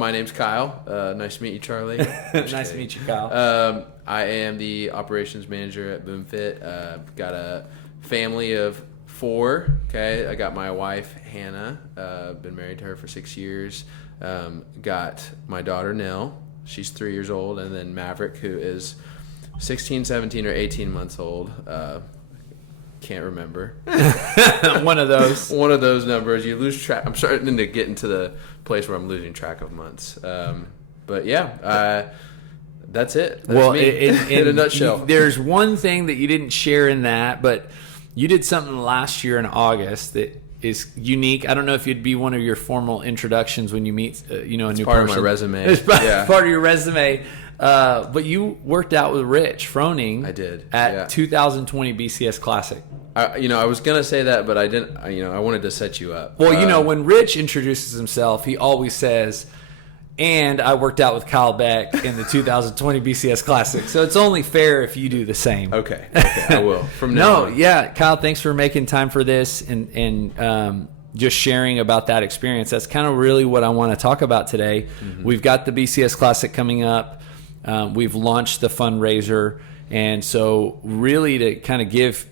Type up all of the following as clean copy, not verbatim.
My name's Kyle. Nice to meet you, Charlie. Nice to meet you, Kyle. I am the operations manager at BoomFit. Got a family of 4. Okay, I got my wife Hannah. Been married to her for 6 years. Got my daughter Nell. She's 3 years old, and then Maverick, who is 16, 17, or 18 months old. Can't remember. One of those. One of those numbers. You lose track. I'm starting to get into the place where I'm losing track of months. But yeah, that's it. That's me in a nutshell. There's one thing that you didn't share in that, but you did something last year in August that is unique. I don't know if it'd be one of your formal introductions when you meet, a new person. Part of my resume. It's part of your resume. But you worked out with Rich Froning. I did at 2020 BCS Classic. I was gonna say that, but I didn't. I wanted to set you up. Well, when Rich introduces himself, he always says, "And I worked out with Kyle Boek in the 2020 BCS Classic." So it's only fair if you do the same. Okay, I will. From now on. Yeah, Kyle, thanks for making time for this and just sharing about that experience. That's kind of really what I want to talk about today. Mm-hmm. We've got the BCS Classic coming up. We've launched the fundraiser, and so really to kind of give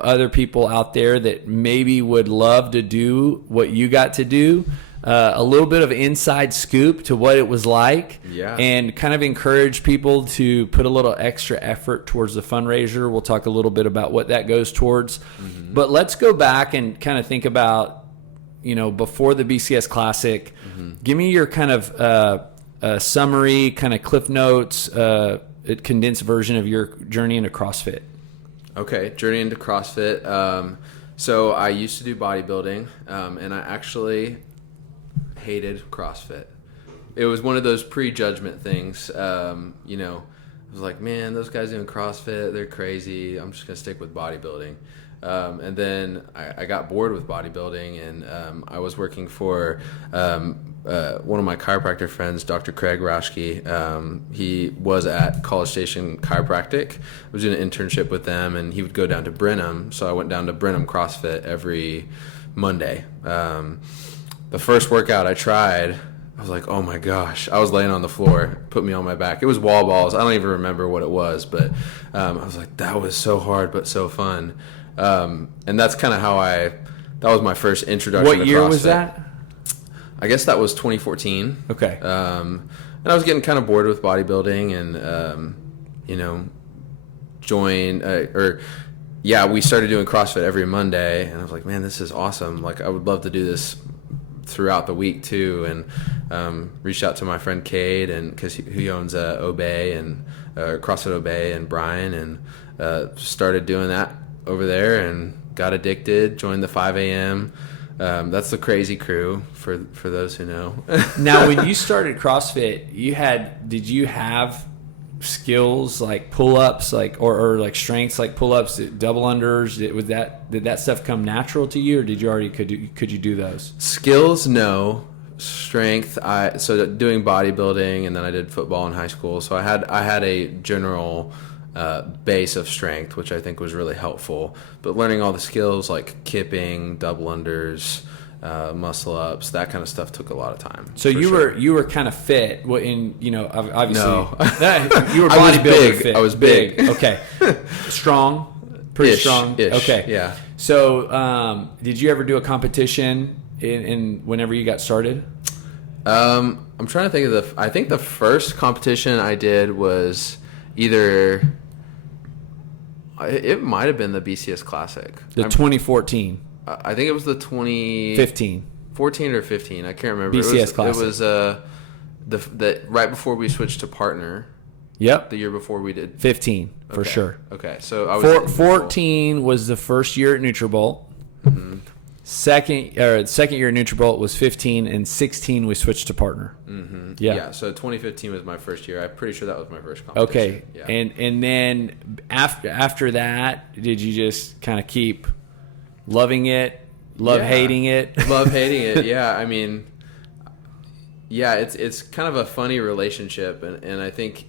other people out there that maybe would love to do what you got to do, a little bit of inside scoop to what it was like, and kind of encourage people to put a little extra effort towards the fundraiser. We'll talk a little bit about what that goes towards, but let's go back and kind of think about, before the BCS Classic. Give me your kind of summary, kind of Cliff Notes, condensed version of your journey into CrossFit. Okay, journey into CrossFit. So I used to do bodybuilding, and I actually hated CrossFit. It was one of those prejudgment things. I was like, man, those guys doing CrossFit, they're crazy. I'm just going to stick with bodybuilding. And then I got bored with bodybuilding, and I was working for one of my chiropractor friends, Dr. Craig Rauschke. He was at College Station Chiropractic. I was doing an internship with them, and he would go down to Brenham. So I went down to Brenham CrossFit every Monday. The first workout I tried, I was like, oh my gosh. I was laying on the floor, put me on my back. It was wall balls. I don't even remember what it was, but I was like, that was so hard but so fun. And that's kind of how that was my first introduction to CrossFit. What year was that? I guess that was 2014. Okay. And I was getting kind of bored with bodybuilding, and we started doing CrossFit every Monday, and I was like, man, this is awesome. Like, I would love to do this throughout the week too, and reached out to my friend Cade, and because he owns Obey and CrossFit Obey, and Brian, and started doing that over there, and got addicted. Joined the 5 a.m. That's the crazy crew for those who know. Now, when you started CrossFit, did you have skills like pull-ups, or like strengths like pull-ups, double unders? Did that stuff come natural to you, or did you already could you do those? Skills, no. Strength, so doing bodybuilding, and then I did football in high school, so I had a general base of strength, which I think was really helpful. But learning all the skills like kipping, double unders, muscle ups, that kind of stuff took a lot of time. So you were kind of fit. Obviously, no. You were bodybuilder fit. I was big. Okay, strong, pretty strong. Okay, yeah. So, did you ever do a competition in whenever you got started? I'm trying to think of I think the first competition I did was either. It might have been the BCS Classic. The 2014. I think it was the 2015. 14 or 15. I can't remember. BCS Classic. It was the right before we switched to partner. Yep. The year before we did 15 for sure. Okay. So I was 14 was the first year at NutriBullet. Mm-hmm. Second year at NutriBullet was 15, and 16 we switched to partner. Mm-hmm. Yeah. So 2015 was my first year. I'm pretty sure that was my first competition. Okay. Yeah. And then after that, did you just kind of keep loving it, hating it? Love hating it. Yeah. I mean, it's kind of a funny relationship, and I think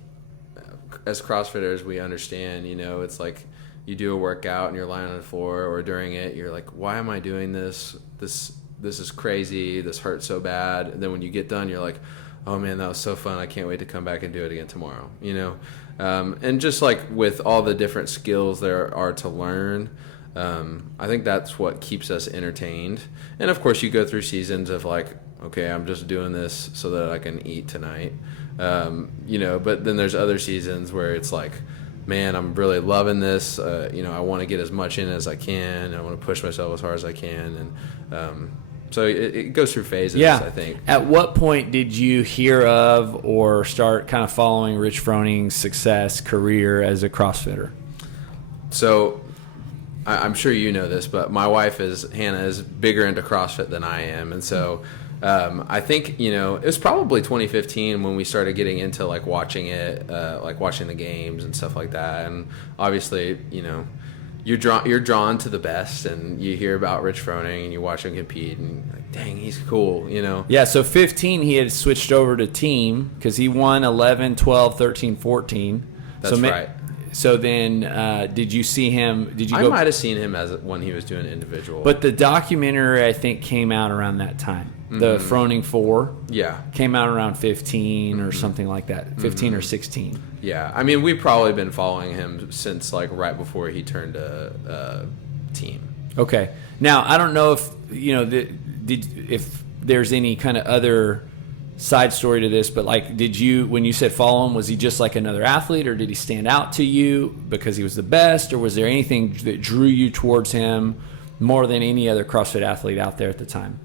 as CrossFitters we understand. It's like, you do a workout and you're lying on the floor, or during it, you're like, why am I doing this? This is crazy. This hurts so bad. And then when you get done, you're like, oh man, that was so fun. I can't wait to come back and do it again tomorrow, you know? And just like with all the different skills there are to learn, I think that's what keeps us entertained. And of course you go through seasons of like, okay, I'm just doing this so that I can eat tonight. You know, but then there's other seasons where it's like, man, I'm really loving this. You know, I want to get as much in as I can. I want to push myself as hard as I can. And so it goes through phases, I think. At what point did you hear of or start kind of following Rich Froning's success career as a CrossFitter? So I'm sure you know this, but my wife Hannah is bigger into CrossFit than I am. And so I think, you know, it was probably 2015 when we started getting into like watching it, like watching the games and stuff like that. And obviously, you know, you're drawn to the best, and you hear about Rich Froning and you watch him compete, and like, dang, he's cool, you know. Yeah, so 15 he had switched over to team because he won 11, 12, 13, 14. That's right. So then, did you see him? I might have seen him when he was doing individual. But the documentary, I think, came out around that time. The Froning 4 came out around 15 or something like that, 15 or 16. Yeah, I mean, we've probably been following him since like right before he turned team. Okay. Now, I don't know if, you know, if there's any kind of other side story to this, but like, when you said follow him, was he just like another athlete, or did he stand out to you because he was the best, or was there anything that drew you towards him more than any other CrossFit athlete out there at the time?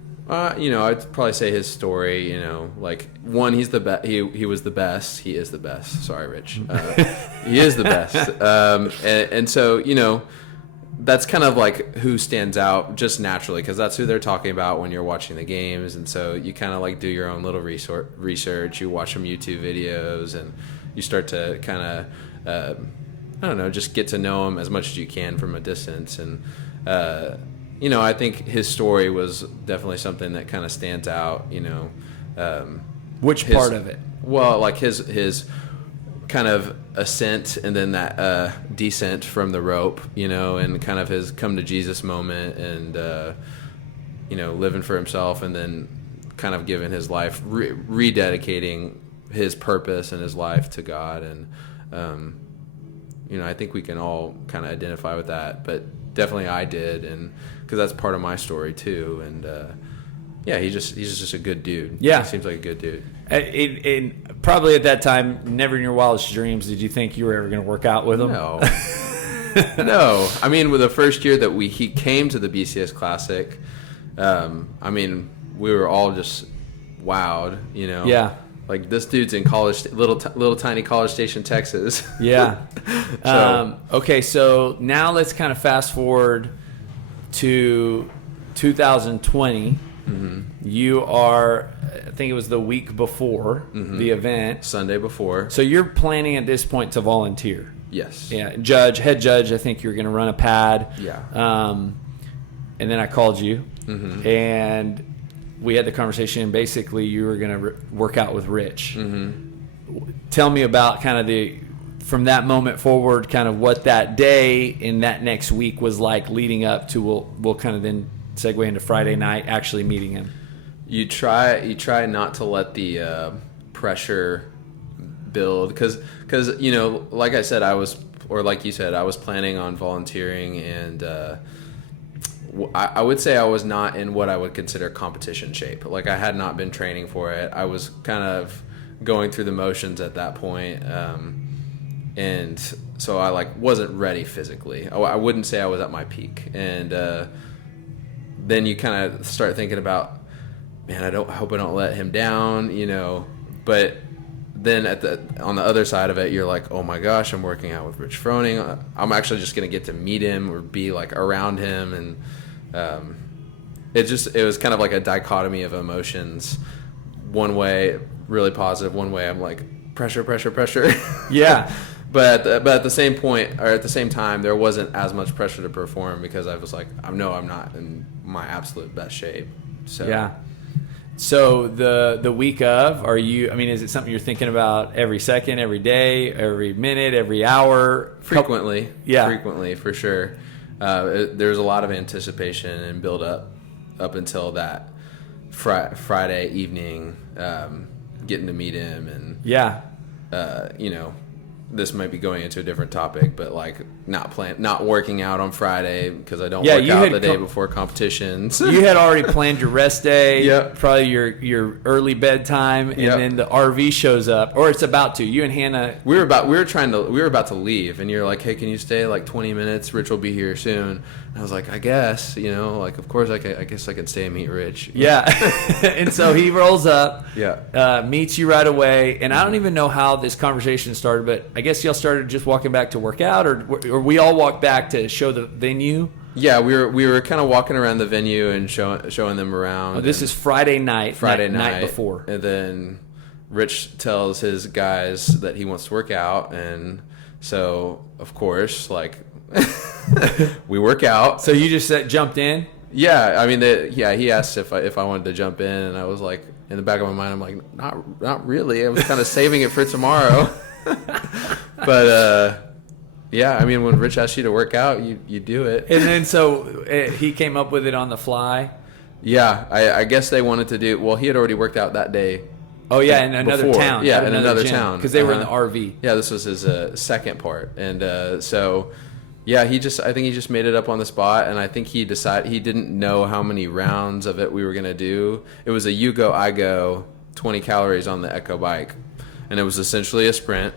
You know, I'd probably say his story, you know, like, one, he's the best. He was the best. He is the best. Sorry, Rich. He is the best. And so, you know, that's kind of like who stands out just naturally, because that's who they're talking about when you're watching the games. And so you kind of like do your own little research. You watch some YouTube videos, and you start to kind of, I don't know, just get to know him as much as you can from a distance. And, you know, I think his story was definitely something that kind of stands out, you know. Which part of it? Well, like his kind of ascent and then that descent from the rope, you know, and kind of his come to Jesus moment, and, you know, living for himself, and then kind of giving his life, rededicating his purpose and his life to God. And, you know, I think we can all kind of identify with that, but definitely I did, and because that's part of my story too. And yeah, he's just a good dude. Yeah, he seems like a good dude. And probably at that time, never in your wildest dreams did you think you were ever going to work out with him. No. No, I mean, with the first year that he came to the BCS Classic, I mean, we were all just wowed, you know. Yeah. Like, this dude's in little tiny College Station, Texas. Yeah. Okay, so now let's kind of fast forward to 2020. You are, I think it was the week before the event. Sunday before. So you're planning at this point to volunteer. Yes. Yeah. Head judge, I think you were going to run a pad. Yeah. And then I called you, and we had the conversation, and basically you were going to work out with Rich. Tell me about kind of from that moment forward, kind of what that day and that next week was like leading up to, we'll kind of then segue into Friday night actually meeting him. You try not to let the pressure build, because you know, like I said, like you said, I was planning on volunteering, and I would say I was not in what I would consider competition shape. Like, I had not been training for it. I was kind of going through the motions at that point, and so I like wasn't ready physically. I wouldn't say I was at my peak. And then you kind of start thinking about, man, I hope I don't let him down, you know. But then on the other side of it, you're like, oh my gosh, I'm working out with Rich Froning. I'm actually just gonna get to meet him or be like around him. And it was kind of like a dichotomy of emotions. One way really positive, one way I'm like pressure. Yeah. But at the same point, or at the same time, there wasn't as much pressure to perform, because I was like, I'm not in my absolute best shape. So yeah. So the week of, is it something you're thinking about every second, every day, every minute, every hour? Frequently. Yeah. Frequently, for sure. There's a lot of anticipation and build up until that Friday evening. getting to meet him, and Yeah. you know, this might be going into a different topic, but like not working out on Friday because I don't work out the day before competitions. You had already planned your rest day, Yep. probably your early bedtime, and Yep. then the RV shows up, or it's about to. You and Hannah. We were about to leave, and you're like, "Hey, can you stay like 20 minutes? Rich will be here soon." And I was like, "I guess, you know, like of course I guess I can stay and meet Rich." Yeah. And so he rolls up, Yeah. meets you right away, and I don't even know how this conversation started, but I guess y'all started just walking back to work out, or we all walked back to show the venue. Yeah, we were kind of walking around the venue and showing them around. Oh, this is Friday night. Night before. And then Rich tells his guys that he wants to work out, and so of course, like we work out. So you just jumped in? Yeah, I mean, he asked if I wanted to jump in, and I was like, in the back of my mind, I'm like, not really. I was kind of saving it for tomorrow. But yeah, I mean, when Rich asks you to work out, you do it. And then so he came up with it on the fly. Yeah, I guess they wanted to do. Well, he had already worked out that day. Oh yeah, in another before. town. Yeah, in another town because they were in the RV. Yeah, this was his second part, and so yeah, I think he just made it up on the spot, and I think he didn't know how many rounds of it we were gonna do. It was a you go, I go, 20 calories on the Echo bike, and it was essentially a sprint.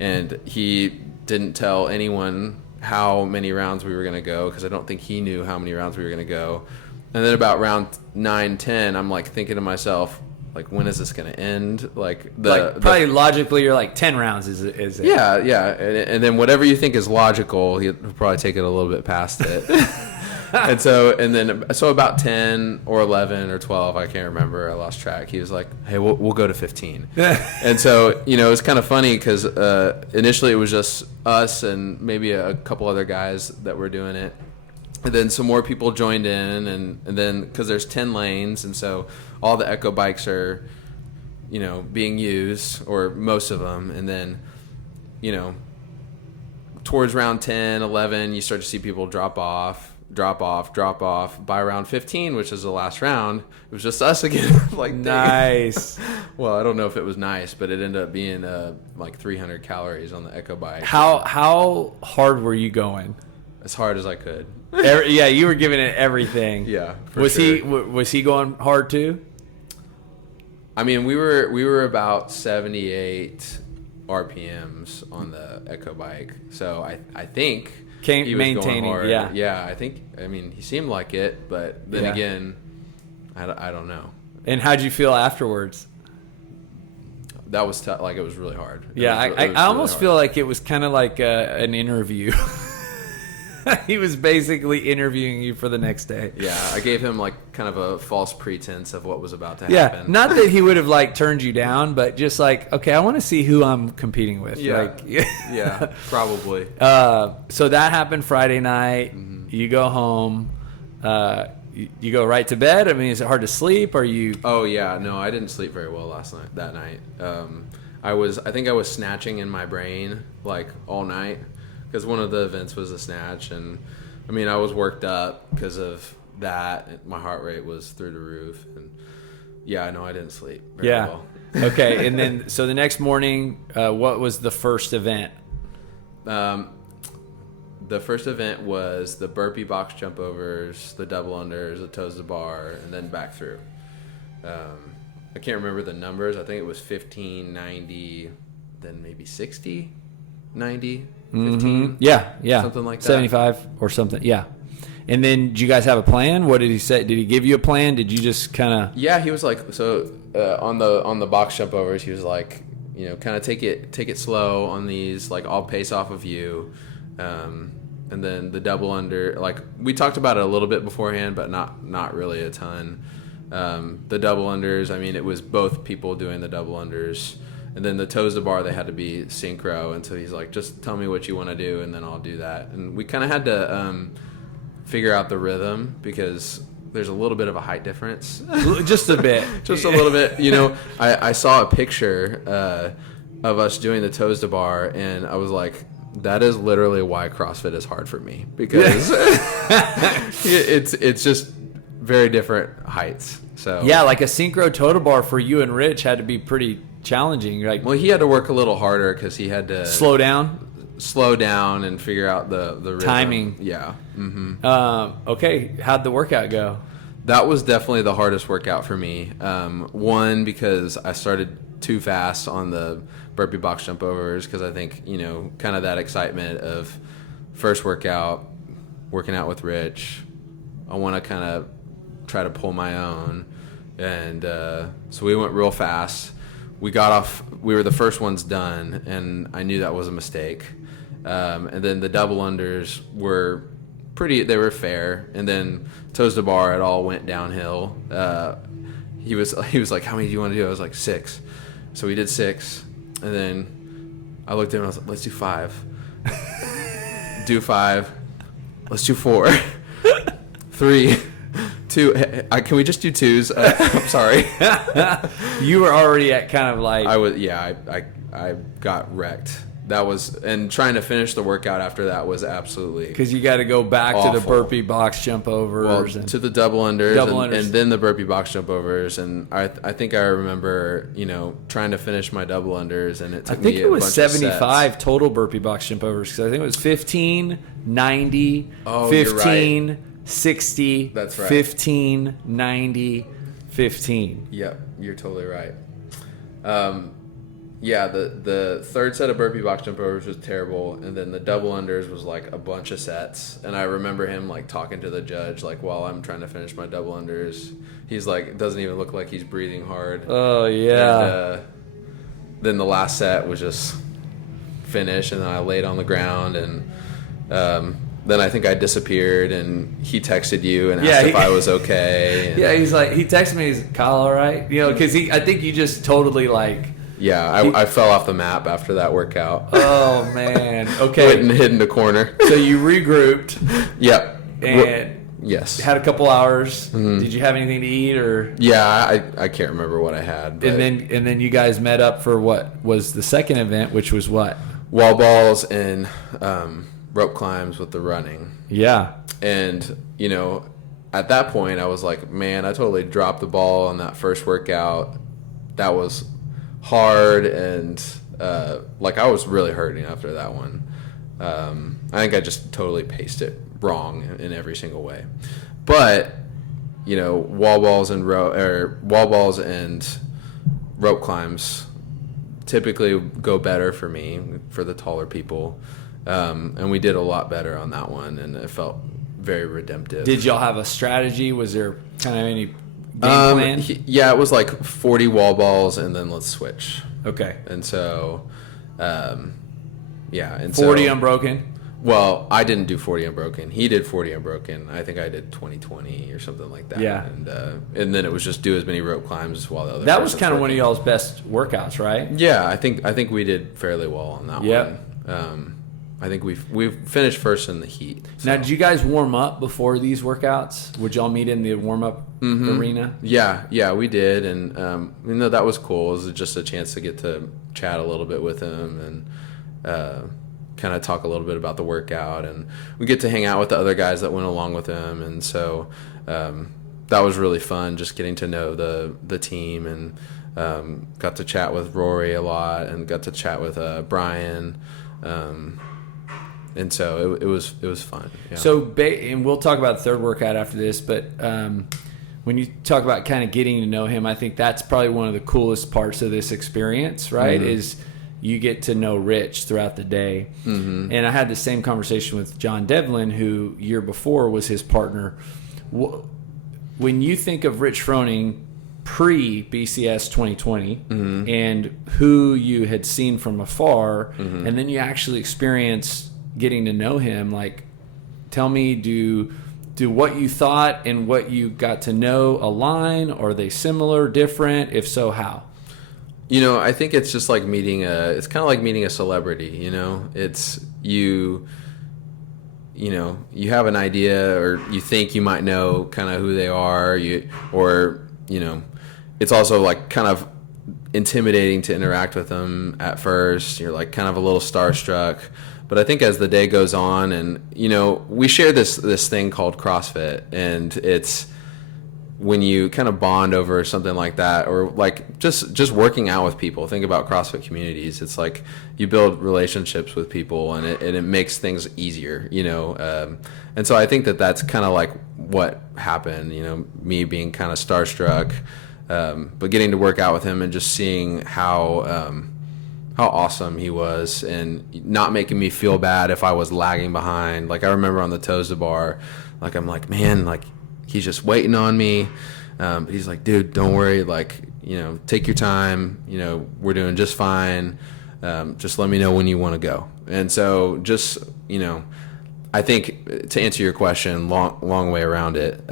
And he didn't tell anyone how many rounds we were gonna go because I don't think he knew how many rounds we were gonna go. And then about round 9, 10, I'm like thinking to myself, like, when is this going to end? Like, probably logically, you're like 10 rounds is it? Yeah. And then whatever you think is logical, he'll probably take it a little bit past it. and so about 10 or 11 or 12, I can't remember. I lost track. He was like, "Hey, we'll go to 15." And so, you know, it was kind of funny because initially it was just us and maybe a couple other guys that were doing it. And then some more people joined in, and then because there's 10 lanes, and so all the Echo bikes are, you know, being used, or most of them. And then, you know, towards round 10, 11, you start to see people drop off. By round 15, which is the last round, it was just us again. Like, nice. Well, I don't know if it was nice, but it ended up being like 300 calories on the Echo bike. How hard were you going? As hard as I could. Yeah, you were giving it everything. Yeah. Was he going hard too? I mean, we were about 78 RPMs on the Echo bike, so I think he was maintaining. Going hard. Yeah. I mean, he seemed like it, but then again, I don't know. And how'd you feel afterwards? That was tough. Like, it was really hard. I almost feel like it was kind of like an interview. He was basically interviewing you for the next day. Yeah, I gave him like kind of a false pretense of what was about to happen. Yeah, not that he would have like turned you down, but just like, okay, I want to see who I'm competing with. Yeah, like, yeah, probably. So that happened Friday night. Mm-hmm. You go home. You go right to bed. I mean, is it hard to sleep? Are you? Oh yeah, no, I didn't sleep very well that night. I think I was snatching in my brain like all night. Because one of the events was a snatch, and I mean, I was worked up because of that. My heart rate was through the roof, and yeah, no, I didn't sleep very well. Okay, and then so the next morning, what was the first event? The first event was the burpee box jump overs, the double unders, the toes to bar, and then back through. I can't remember the numbers. I think it was 15, 90, then maybe 60, 90. 15? Mm-hmm. Yeah. Something like that. 75 or something, yeah. And then did you guys have a plan? What did he say? Did he give you a plan? Did you just kind of... Yeah, he was like, so on the box jump overs, he was like, you know, kind of take it slow on these, like, I'll pace off of you. And then the double under, like, we talked about it a little bit beforehand, but not really a ton. The double unders, I mean, it was both people doing the double unders. And then the toes to bar, they had to be synchro. And so he's like, just tell me what you want to do, and then I'll do that. And we kind of had to figure out the rhythm because there's a little bit of a height difference. Just a bit. Just a little bit. You know, I saw a picture of us doing the toes to bar, and I was like, that is literally why CrossFit is hard for me. Because it's just very different heights. So yeah, like a synchro total bar for you and Rich had to be pretty challenging. Like, well, he had to work a little harder because he had to slow down and figure out the rhythm. timing. Yeah. Okay, how'd the workout go? That was definitely the hardest workout for me. One, because I started too fast on the burpee box jump overs, because I think, kind of that excitement of first workout, working out with Rich, I want to kind of try to pull my own. And so we went real fast. We got off, we were the first ones done, and I knew that was a mistake. And then the double unders were they were fair. And then toes to bar, it all went downhill. He was like, how many do you want to do? I was like, 6. So we did 6. And then I looked at him and I was like, let's do 5. Do 5. Let's do 4. 3. 2. Can we just do 2s? I'm sorry. You were already at kind of like... I got wrecked. That was, and trying to finish the workout after that was absolutely... Because you got to go back awful. to the burpee box jump overs. To the double unders. And then the burpee box jump overs. And I think I remember, trying to finish my double unders, and it took me a bunch of sets. I think it was 75 total burpee box jump overs, because I think it was 15, 90, 15, right. 60, That's right. 15, 90, 15. Yep, you're totally right. Yeah, the third set of burpee box jump overs was terrible, and then the double unders was like a bunch of sets. And I remember him like talking to the judge like while I'm trying to finish my double unders. He's like, it doesn't even look like he's breathing hard. Oh yeah. And then the last set was just finished, and then I laid on the ground, and then I think I disappeared, and he texted you and asked if I was okay. And yeah, he texted me, he's Kyle, all right? Because I think you just totally like... Yeah, I fell off the map after that workout. Oh, man. Okay. Went and hid in the corner. So you regrouped. Yep. And yes. Had a couple hours. Mm-hmm. Did you have anything to eat or? Yeah, I can't remember what I had. But and then you guys met up for what was the second event, which was what? Wall balls and rope climbs with the running. Yeah. And, at that point I was like, man, I totally dropped the ball on that first workout. That was hard, and I was really hurting after that one. I think I just totally paced it wrong in every single way. But wall balls and rope climbs typically go better for me, for the taller people, and we did a lot better on that one, and it felt very redemptive. Did y'all have a strategy? Was there kind of any game plan? Yeah, it was like 40 wall balls, and then let's switch. Okay. And so, and 40 unbroken? Well, I didn't do 40 unbroken. He did 40 unbroken. I think I did 20-20 or something like that. Yeah. And then it was just do as many rope climbs while the other. That was kind of one of y'all's best workouts, right? Yeah, I think we did fairly well on that one. I think we finished first in the heat. So. Now, did you guys warm up before these workouts? Would y'all meet in the warm-up arena? Yeah, we did, and that was cool. It was just a chance to get to chat a little bit with him and kind of talk a little bit about the workout, and we get to hang out with the other guys that went along with him, and so that was really fun, just getting to know the team, and got to chat with Rory a lot, and got to chat with Brian. And so it was fun. Yeah. So, and we'll talk about the third workout after this, but when you talk about kind of getting to know him, I think that's probably one of the coolest parts of this experience, right? Mm-hmm. Is you get to know Rich throughout the day. Mm-hmm. And I had the same conversation with John Devlin, who year before was his partner. When you think of Rich Froning pre-BCS 2020 mm-hmm. and who you had seen from afar, mm-hmm. and then you actually experience getting to know him, like, tell me, do what you thought and what you got to know align? Are they similar, different? If so, how? I think it's just like it's kind of like meeting a celebrity, it's you have an idea, or you think you might know kind of who they are, it's also like kind of intimidating to interact with them at first. You're like kind of a little starstruck. But I think as the day goes on, and we share this thing called CrossFit, and it's when you kind of bond over something like that, or like just working out with people. Think about CrossFit communities. It's like you build relationships with people, and it makes things easier, you know. And so I think that's kind of like what happened, you know, me being kind of starstruck, but getting to work out with him and just seeing how awesome he was, and not making me feel bad if I was lagging behind. Like I remember on the toes to bar, like I'm like, man, like he's just waiting on me. But he's like, dude, don't worry. Like, you know, take your time. You know, we're doing just fine. Just let me know when you want to go. And so just, you know, I think to answer your question, long way around it,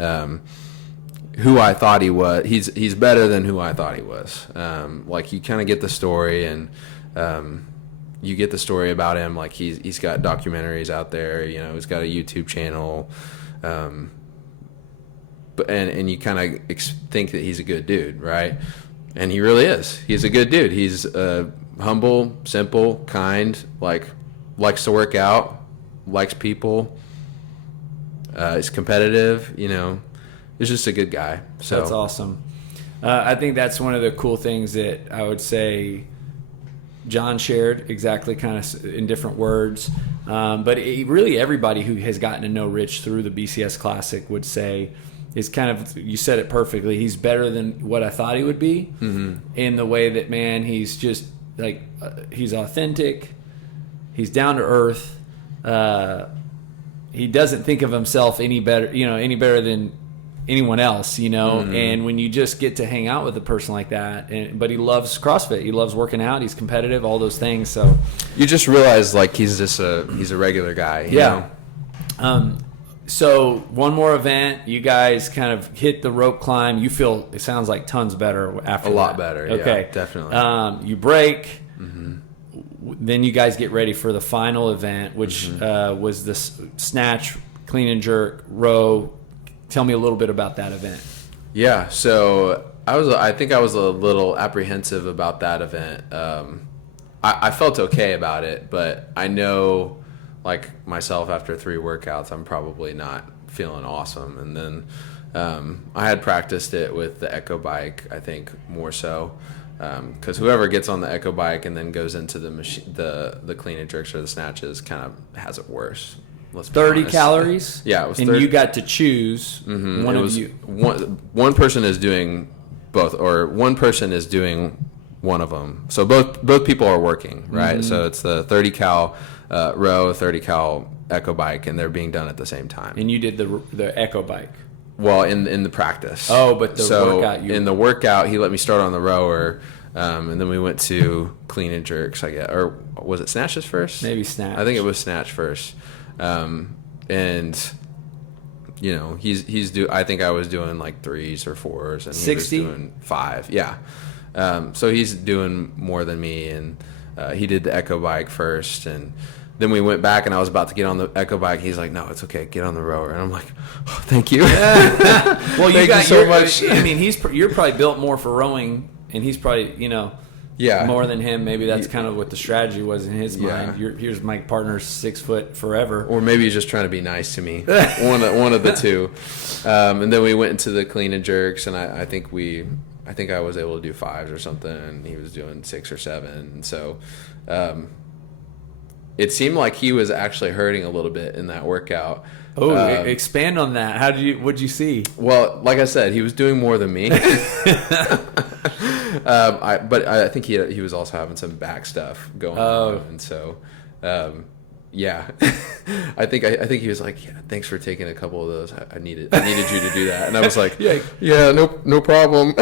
who I thought he was, he's better than who I thought he was. Like you kind of get the story, and you get the story about him. Like he's got documentaries out there, you know, he's got a YouTube channel. And you kind of think that he's a good dude, right? And he really is. He's a good dude. He's humble, simple, kind, like likes to work out, likes people, is competitive, you know. He's just a good guy. So that's awesome. I think that's one of the cool things that I would say John shared, exactly kind of in different words. But really everybody who has gotten to know Rich through the BCS Classic would say is kind of, you said it perfectly, he's better than what I thought he would be, in the way that, man, he's just like, he's authentic, he's down to earth, he doesn't think of himself any better than anyone else, you know. And when you just get to hang out with a person like that, but he loves CrossFit, he loves working out, he's competitive, all those things. So you just realize like he's a regular guy, you know? So one more event, you guys kind of hit the rope climb. You feel, it sounds like tons better after that. A lot better. Okay, yeah, definitely. You break. Then you guys get ready for the final event, which was the snatch, clean and jerk, row. Tell me a little bit about that event. Yeah, so I think I was a little apprehensive about that event. I felt okay about it, but I know, like myself, after 3 workouts, I'm probably not feeling awesome. And then I had practiced it with the Echo bike, I think more so, because whoever gets on the Echo bike and then goes into the machine, the clean and jerks or the snatches, kind of has it worse. 30 calories. Yeah, it was. And 30. You got to choose one of you. One person is doing both, or one person is doing one of them. So both people are working, right? So it's the 30 cal row, 30 cal Echo bike, and they're being done at the same time. And you did the Echo bike. Well, in the practice. Oh, but workout. In the workout, he let me start on the rower, and then we went to clean and jerks, I guess, or was it snatches first? Maybe snatch. I think it was snatch first. And you know, I think I was doing like 3s or 4s, and 60? he was doing 5. Yeah. So he's doing more than me, and he did the Echo bike first, and then we went back, and I was about to get on the Echo bike. He's like, "No, it's okay. Get on the rower." And I'm like, "Oh, thank you." Well, thank you so much. I mean, you're probably built more for rowing, and he's probably, you know, more than him. Maybe that's kind of what the strategy was in his mind. Here's my partner's 6 foot forever, or maybe he's just trying to be nice to me. one of the two. And then we went into the clean and jerks, and I think I was able to do 5s or something, and he was doing 6 or 7. And so it seemed like he was actually hurting a little bit in that workout. Oh, expand on that. What'd you see? Well, like I said, he was doing more than me. But I think he was also having some back stuff going on, and so yeah, I think he was like, "Yeah, thanks for taking a couple of those. I needed you to do that." And I was like, "Yeah, no problem.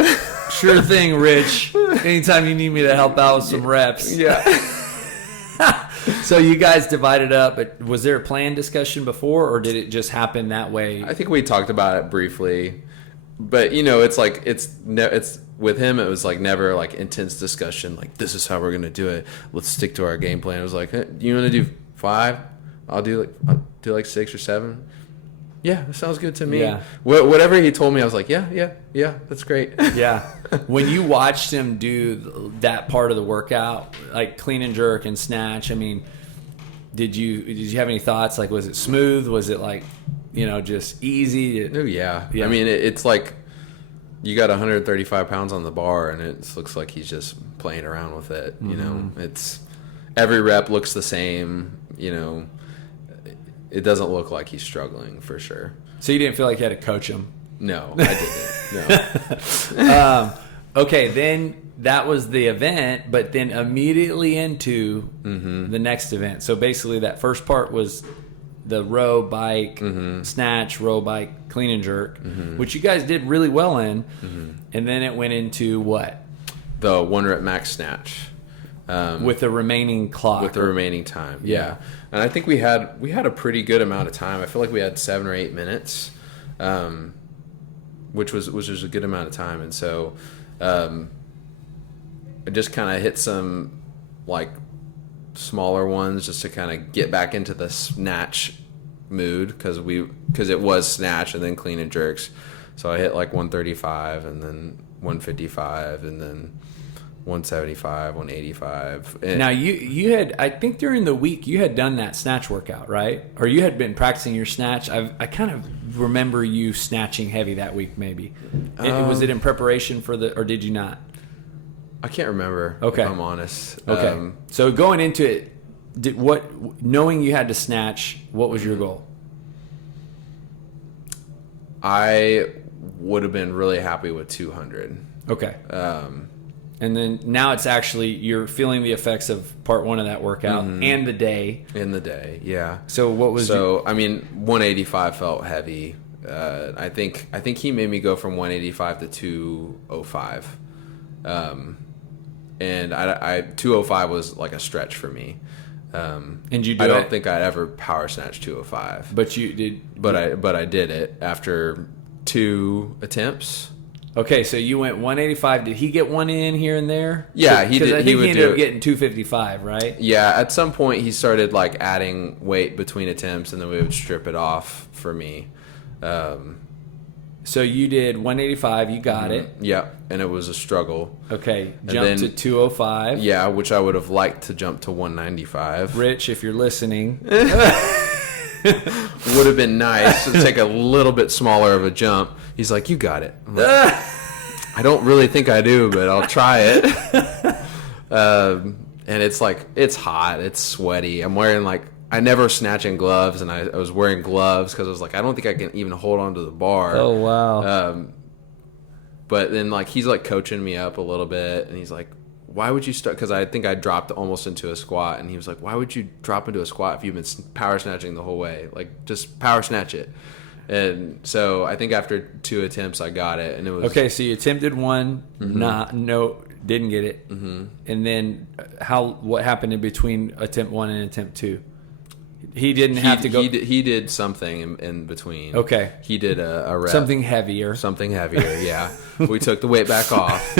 Sure thing, Rich. Anytime you need me to help out with some reps." Yeah. So you guys divided up. But was there a planned discussion before, or did it just happen that way? I think we talked about it briefly, but you know, it's like it's with him. It was like never like intense discussion. Like, this is how we're gonna do it. Let's stick to our game plan. It was like, hey, you want to do 5? I'll do like 6 or 7. Yeah, that sounds good to me. Yeah. Whatever he told me, I was like, yeah, that's great. Yeah. When you watched him do that part of the workout, like clean and jerk and snatch, I mean, did you have any thoughts? Like, was it smooth? Was it like, you know, just easy? Oh yeah. I mean, it's like you got 135 pounds on the bar, and it looks like he's just playing around with it. You know, it's every rep looks the same. You know, it doesn't look like he's struggling for sure. So you didn't feel like you had to coach him? No, I didn't. No. Okay, then that was the event, but then immediately into the next event. So basically that first part was the row, bike, snatch, row, bike, clean and jerk, which you guys did really well in. And then it went into what? The 1 rep max snatch. With the remaining clock. With the remaining time, yeah. And I think we had a pretty good amount of time. I feel like we had 7 or 8 minutes, which was a good amount of time. And so I just kind of hit some like smaller ones just to kind of get back into the snatch mood because it was snatch and then clean and jerks. So I hit like 135 and then 155 and then 175, 185. Now you had, I think during the week you had done that snatch workout, right? Or you had been practicing your snatch. I kind of remember you snatching heavy that week, maybe. Was it in preparation for or did you not? I can't remember. Okay, if I'm honest. Okay, so going into it, knowing you had to snatch, what was your goal? I would have been really happy with 200. Okay. And then now it's actually, you're feeling the effects of part 1 of that workout and the day. In the day, yeah. So what was I mean, 185 felt heavy. I think he made me go from 185 to 205. And I 205 was like a stretch for me. And you I don't think I'd ever power snatch 205. But you did. But I did it after 2 attempts. Okay, so you went 185. Did he get one in here and there? Yeah, he did. Because I think he ended up it. getting 255, right? Yeah, at some point he started like adding weight between attempts, and then we would strip it off for me. So you did 185. You got it. Yeah, and it was a struggle. Okay, jump to 205. Yeah, which I would have liked to jump to 195. Rich, if you're listening. Would have been nice to take a little bit smaller of a jump. He's like, you got it. I'm like, I don't really think I do, but I'll try it. And it's like, it's hot. It's sweaty. I'm wearing like, I never snatch in gloves, and I was wearing gloves because I was like, I don't think I can even hold on to the bar. Oh, wow. But then like, he's like coaching me up a little bit, and he's like, why would you start? Because I think I dropped almost into a squat, and he was like, why would you drop into a squat if you've been power snatching the whole way? Like, just power snatch it. And so I think after 2 attempts, I got it, and it was okay. So you attempted 1, didn't get it, and then what happened in between attempt 1 and attempt 2? He didn't have to go. He did something in between. Okay. He did a rep. Something heavier. Yeah. We took the weight back off.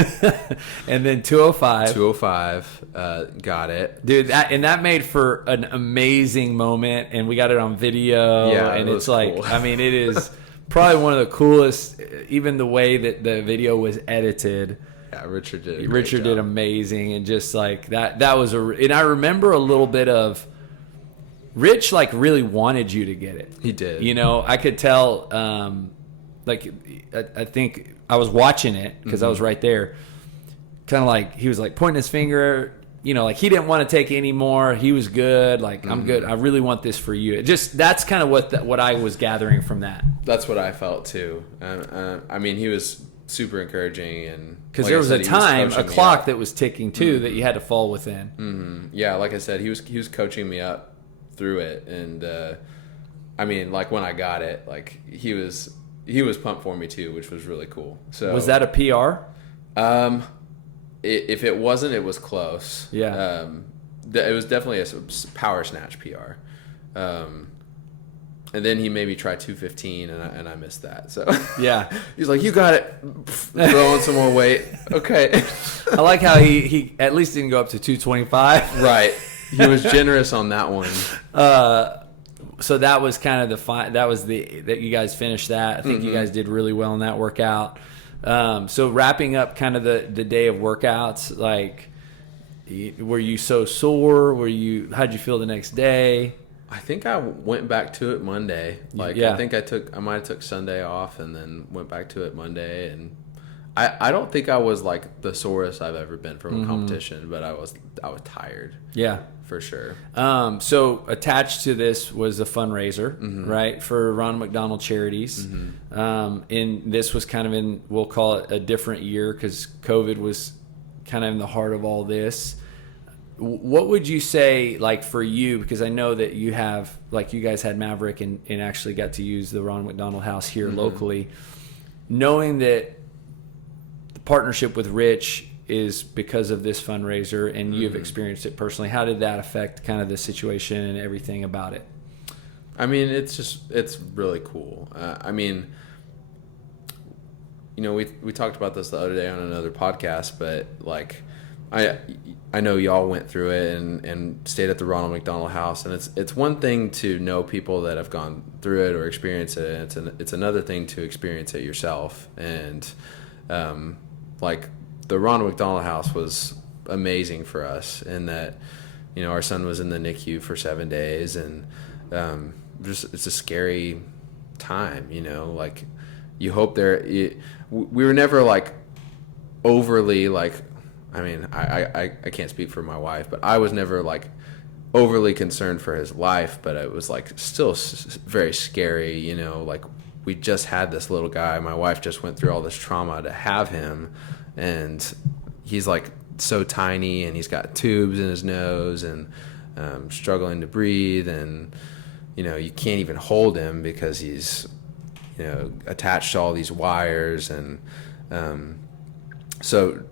And then 205. 205. Got it. Dude, that made for an amazing moment, and we got it on video. Yeah, and it's cool. like, I mean, it is probably one of the coolest, even the way that the video was edited. Yeah, Richard did did amazing, and just like that was and I remember a little bit of Rich like really wanted you to get it. He did. You know, I could tell. Like I think I was watching it because I was right there. Kind of like he was like pointing his finger. You know, like he didn't want to take any more. He was good. Like I'm good. I really want this for you. That's kind of what I was gathering from that. That's what I felt too. I mean, he was super encouraging, and because there was a clock that was ticking too that you had to fall within. Yeah, like I said, he was coaching me up through it, and I mean, like when I got it, like he was pumped for me too, which was really cool. So was that a PR? If it wasn't, it was close. Yeah. It was definitely a power snatch PR. And then he made me try 215, and I missed that. So yeah, he's like, "You got it." Throwing some more weight. Okay. I like how he at least didn't go up to 225. Right. He was generous on that one. So that was kind of that you guys finished that. I think you guys did really well in that workout. So wrapping up kind of the day of workouts, like, were you so sore? How'd you feel the next day? I think I went back to it Monday. Like, yeah. I think I might have took Sunday off and then went back to it Monday, and I don't think I was like the sorest I've ever been from a competition, but I was tired. Yeah. For sure. So attached to this was a fundraiser, right, for Ronald McDonald Charities. And this was kind of in, we'll call it a different year because COVID was kind of in the heart of all this. What would you say, like, for you, because I know that you have, like, you guys had Maverick and actually got to use the Ronald McDonald House here locally, knowing that the partnership with Rich is because of this fundraiser and you've experienced it personally. How did that affect kind of the situation and everything about it? I mean, it's really cool. I mean, you know, we talked about this the other day on another podcast, but like, I know y'all went through it and stayed at the Ronald McDonald House, and it's one thing to know people that have gone through it or experienced it, and it's another thing to experience it yourself. And like, the Ronald McDonald House was amazing for us in that, you know, our son was in the NICU for 7 days, and it's a scary time, you know, like, you hope we were never like overly like, I mean, I can't speak for my wife, but I was never like overly concerned for his life, but it was like still very scary, you know, like, we just had this little guy. My wife just went through all this trauma to have him, and he's like so tiny, and he's got tubes in his nose, and struggling to breathe, and, you know, you can't even hold him because he's, you know, attached to all these wires. And so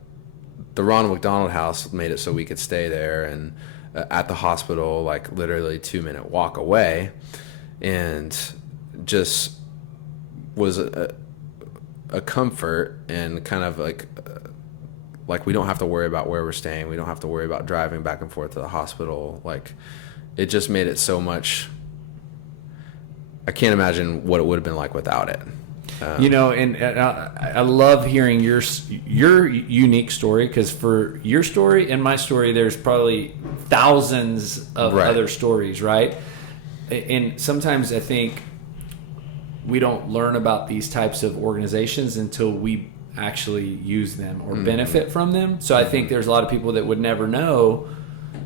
the Ronald McDonald House made it so we could stay there, and at the hospital, like literally 2-minute walk away, and just was a comfort, and kind of like we don't have to worry about where we're staying. We don't have to worry about driving back and forth to the hospital. Like, it just made it so much. I can't imagine what it would have been like without it. You know, and I love hearing your unique story, because for your story and my story, there's probably thousands of other stories, right? And sometimes I think we don't learn about these types of organizations until we actually use them or benefit from them. So I think there's a lot of people that would never know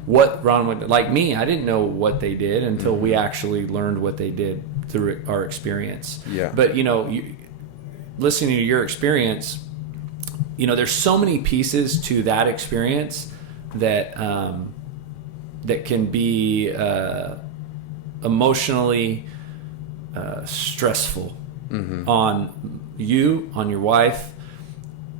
what Ronald, like me, I didn't know what they did until we actually learned what they did through our experience. Yeah. But, you know, listening to your experience, you know, there's so many pieces to that experience that that can be emotionally stressful on you, on your wife,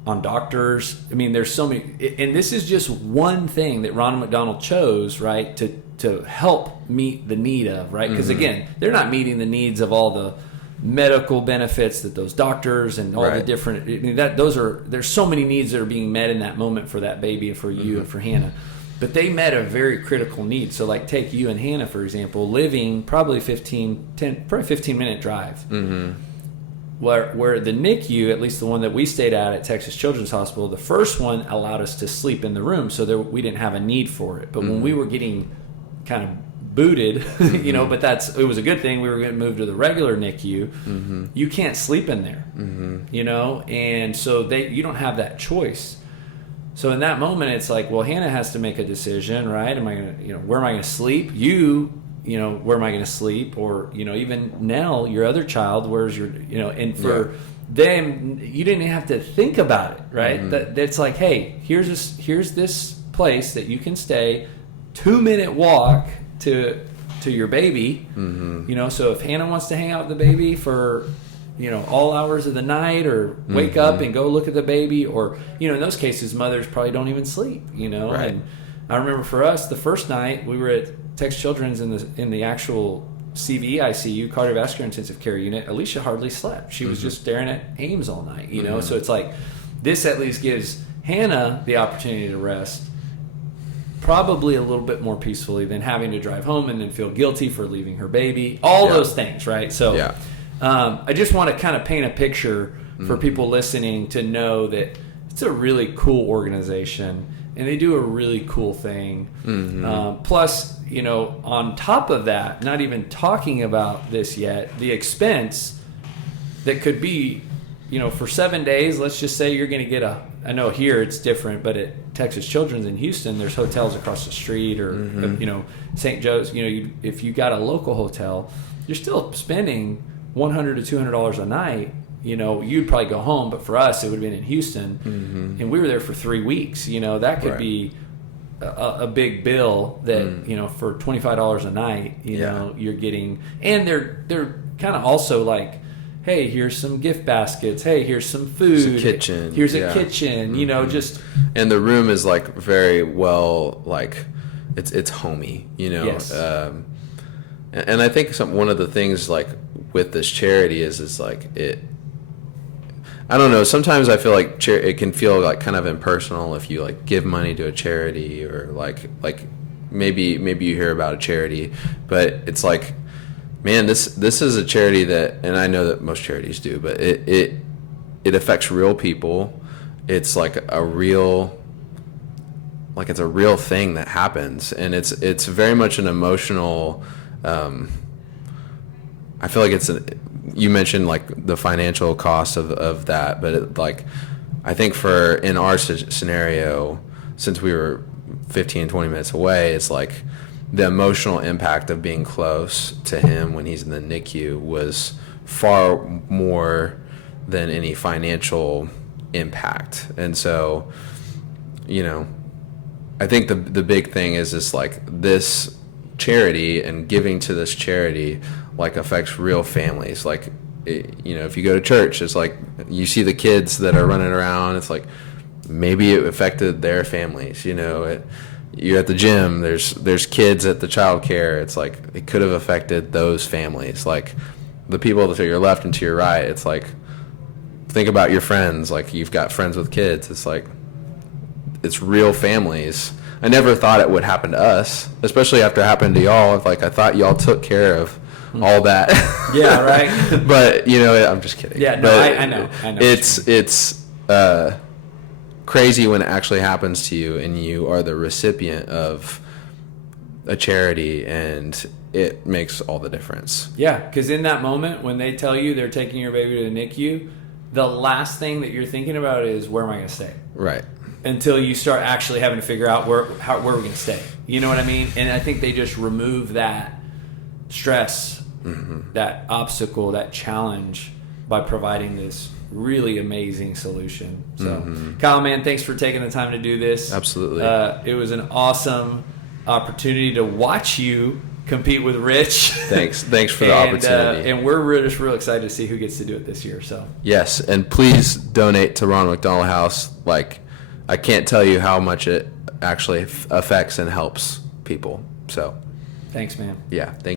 on doctors. I mean, there's so many, and this is just one thing that Ronald McDonald chose, right, to help meet the need of, right? Because again, they're not meeting the needs of all the medical benefits that those doctors and all the different, I mean, there's so many needs that are being met in that moment for that baby and for you and for Hannah. But they met a very critical need. So, like, take you and Hannah, for example, living probably 15-minute drive. Where the NICU, at least the one that we stayed at Texas Children's Hospital, the first one allowed us to sleep in the room, so we didn't have a need for it. But when we were getting kind of booted, you know, but it was a good thing. We were going to move to the regular NICU. You can't sleep in there, you know, and so you don't have that choice. So in that moment, it's like, well, Hannah has to make a decision, right? Am I going to, you know, where am I going to sleep? You know, where am I going to sleep? Or, you know, even Nell, your other child, where's your, you know, and for them, you didn't have to think about it, right? That's like, hey, here's this place that you can stay, 2-minute walk to your baby, you know, so if Hannah wants to hang out with the baby for, you know, all hours of the night, or wake up and go look at the baby, or, you know, in those cases, mothers probably don't even sleep, you know. Right. And I remember for us, the first night we were at Texas Children's in the actual CV ICU, cardiovascular intensive care unit, Alicia hardly slept. She was just staring at Ames all night, you know. So it's like, this at least gives Hannah the opportunity to rest, probably a little bit more peacefully than having to drive home and then feel guilty for leaving her baby. All those things, right? So I just want to kind of paint a picture for people listening to know that it's a really cool organization and they do a really cool thing. Plus, you know, on top of that, not even talking about this yet, the expense that could be, for 7 days, let's just say you're going to get I know here it's different, but at Texas Children's in Houston, there's hotels across the street, or, St. Joe's, if you got a local hotel, you're still spending $100 to $200 a night. You'd probably go home, but for us, it would have been in Houston, and we were there for 3 weeks. That could be a big bill that, for $25 a night, you're getting, and they're kind of also like, hey, here's some gift baskets. Hey, here's some food. Here's a kitchen. Here's a kitchen. just. And the room is like very well, like it's homey. Yes. And I think one of the things like with this charity is like it. I don't know. Sometimes I feel like it can feel like kind of impersonal if you like give money to a charity, or like maybe you hear about a charity, but it's like, man, this is a charity that, and I know that most charities do, but it affects real people. It's like it's a real thing that happens, and it's very much an emotional. I feel like you mentioned like the financial cost of that, but I think in our scenario, since we were 15, 20 minutes away, it's like the emotional impact of being close to him when he's in the NICU was far more than any financial impact. And so, I think the big thing is just like this charity and giving to this charity like affects real families. Like, if you go to church, it's like you see the kids that are running around. It's like maybe it affected their families. You're at the gym. There's kids at the child care. It's like it could have affected those families. Like the people to your left and to your right. It's like think about your friends. Like you've got friends with kids. It's like it's real families. I never thought it would happen to us, especially after it happened to y'all. Like I thought y'all took care of all that. Yeah, right. But I'm just kidding. Yeah, no, I know. It's crazy when it actually happens to you and you are the recipient of a charity, and it makes all the difference. Yeah, because in that moment when they tell you they're taking your baby to the NICU, the last thing that you're thinking about is where am I going to stay? Right. Until you start actually having to figure out where we're going to stay. You know what I mean? And I think they just remove that stress, that obstacle, that challenge by providing this really amazing solution. So, Kyle, man, thanks for taking the time to do this. Absolutely. It was an awesome opportunity to watch you compete with Rich. Thanks for the opportunity. And we're just real excited to see who gets to do it this year. So yes, and please donate to Ronald McDonald House. Like, I can't tell you how much it actually affects and helps people. So thanks, man. Yeah, thank you.